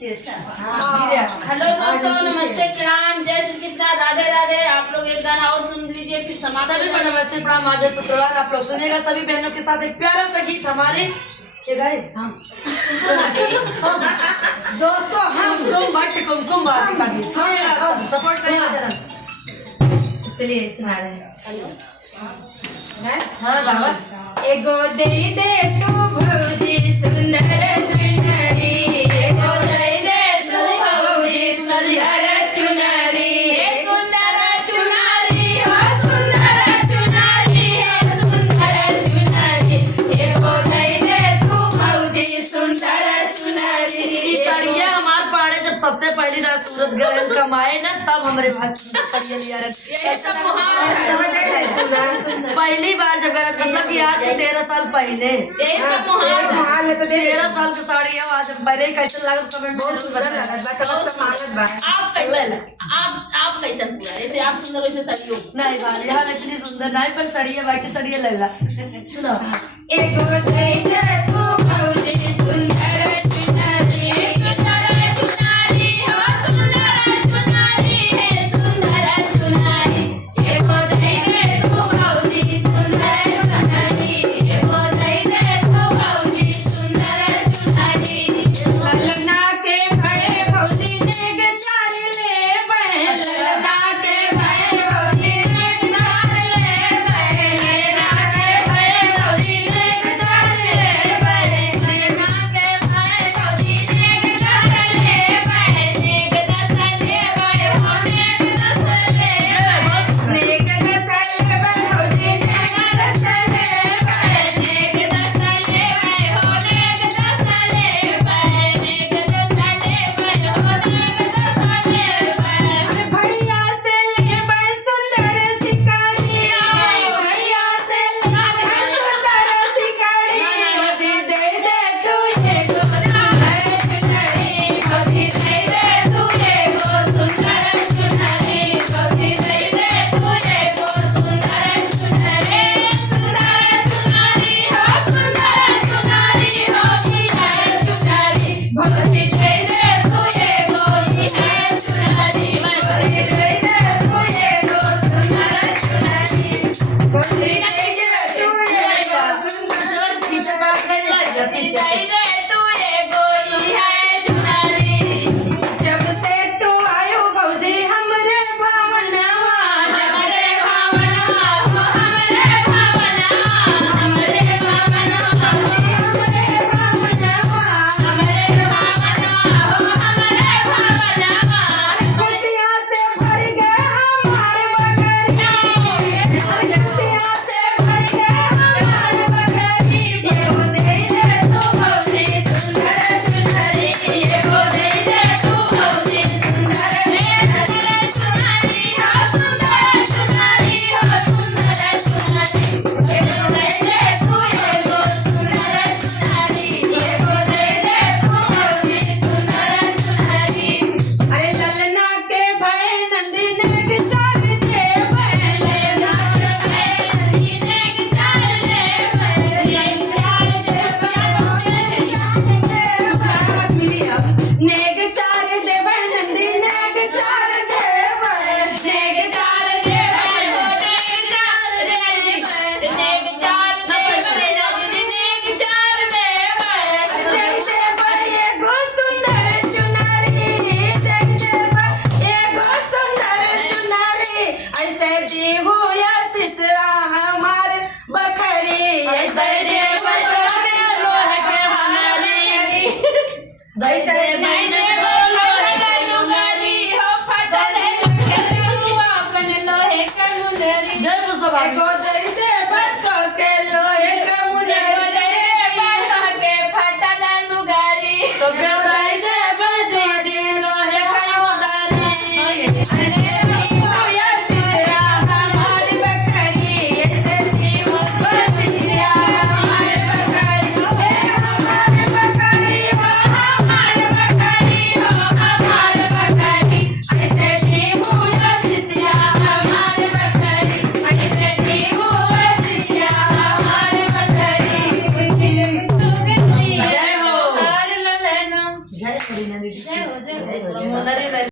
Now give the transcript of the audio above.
Hello दोस्तों, नमस्ते, प्रणाम, जय श्री कृष्णा, राधे राधे। आप लोग एक गाना और सुन लीजिए, फिर समाप्त। सभी को नमस्ते, प्रणाम, आज शुक्रवार। आप लोग सुनिएगा सभी बहनों के साथ एक प्यारा सा गीत हमारे दोस्तों हम तुम भट्ट कुमकुम बाजी का गीत सुनिएगा, सपोर्ट करिएगा जरा। चलिए सुना रहे हैं। हाँ बराबर। एगो दे दे तू भौजी सुंदर चुनरी, एगो दे दे तू भौजी सुंदर चुनरी, सुंदर चुनरी हो सुंदर चुनरी, सुंदर चुनरी, एगो दे दे तू भौजी सुंदर चुनरी। सड़िया हमार पहाड़े जब सबसे पहली रात सूरज ग्रहण कमाए ना, तब हमारे पास सड़िया लिया पहली बार जब गलत, मतलब कि आज 13 साल पहले 13 साल की साड़ी है। आज पहले कैसे लागत कमेंट बहुत सुंदर लगा। आप कैसे पूरा ऐसे आप सुंदर वैसे सड़ियो नहीं भाई यहाँ इतनी सुंदर नहीं, पर सड़िया भाई की सड़िया लग रहा। सुनो एगो दे दे तू भौजी सुंदर चुनरी, सुंदर चुनरी हो सुंदर चुनरी, सुंदर चुनरी, एगो दे दे तू भौजी सुंदर चुनरी, एगो दे दे तू भौजी सुंदर चुनरी। ललना के भय भौजी नेग चार ले बहन, ललना के भय भौजी नेग चार ले बहन, ललना के भय भौजी नेग चार ले बहन, ललना के भय भौजी नेग चार ले बहन, नेग दस ले भय हो नेग दस ले बहन, नेग दस ले भौजी नेग दस ले बहन, नेग दस ले भय हो नेग दस ले बहन, नेग दस ले भय हो नेग दस ले बहन। भैया से ले बहन सुंदर सिकड़िया, भैया से ले बहन सुंदर सिकड़िया, भौजी दे दे तू एगो सुंदर चुनरी, भौजी दे दे तू एगो सुंदर चुनरी, भौजी दे दे तू एगो सुंदर चुनरी, सुंदर चुनरी हो सुंदर चुनरी हो सुंदर चुनरी, भौजी दे दे तू एगो सुंदर चुनरी, भौजी दे दे तू एगो सुंदर चुनरी, भौजी दे दे तू एगो सुंदर पीछे दे दे तू एगो है चुनरी। जब से तू आयो भौजी हमरे भावनवा, हमरे भावनवा हो हमरे भावनवा, हमरे भावनवा हमरे भावनवा, हमरे भावनवा हो हमरे भावनवा। खुशियाँ से भर गए हमारे बगरिया, खुशियाँ से भर गए हमारे बगरिया, एगो दे दे तू भौजी सुंदर चुनरी, एगो दे दे तू भौजी सुंदर चुनरी हो सुंदर चुनरी हो सुंदर चुनरी, एगो दे दे तू एगो सुंदर चुनरी, एगो दे दे तू भौजी सुंदर चुनरी। अरे ललना के भय नंदी नेग चार दे बहन, ललना के भय नंदी नेग चार दे बहन, नेग चार दे बहन, नेग चार दे बहन नंदी नेग चार दे बहन, नेग चार दे बहन हो नेग चार दे बहन, नेग चार दे बहन नेग चार दे बहन, नेग दे बहन एगो सुंदर चुनरी, नेग दे बहन एगो सुंदर चुनरी, ऐसे दी हो या सिसरा हमार बखरी, ऐसे दी लोहे के हमारी, ऐसे मैंने बोलो है लुगारी हो फटले लखरी, अपन लोहे का लुगारी, जय पुष्पा एगो दे दे बतो के लोहे का मुंडरी, एगो दे दे बतो के फटला लुगारी, तो फिर दे दे बतो दे लोहे का मुंडरी, अरे हो या सिसरा हमारी बखरी, ऐसे दी हो सिसरा हमारी बखरी, हमारी बखरी हो हमारी बखरी हो हमारी बखरी, ऐसे दी हो या सिसरा हमारी बखरी, ऐसे दी हो या सिसरा हमारी बखरी। जय हो। हर ललना जय हरिना दीदी जय हो, जय हो। नरेंद्र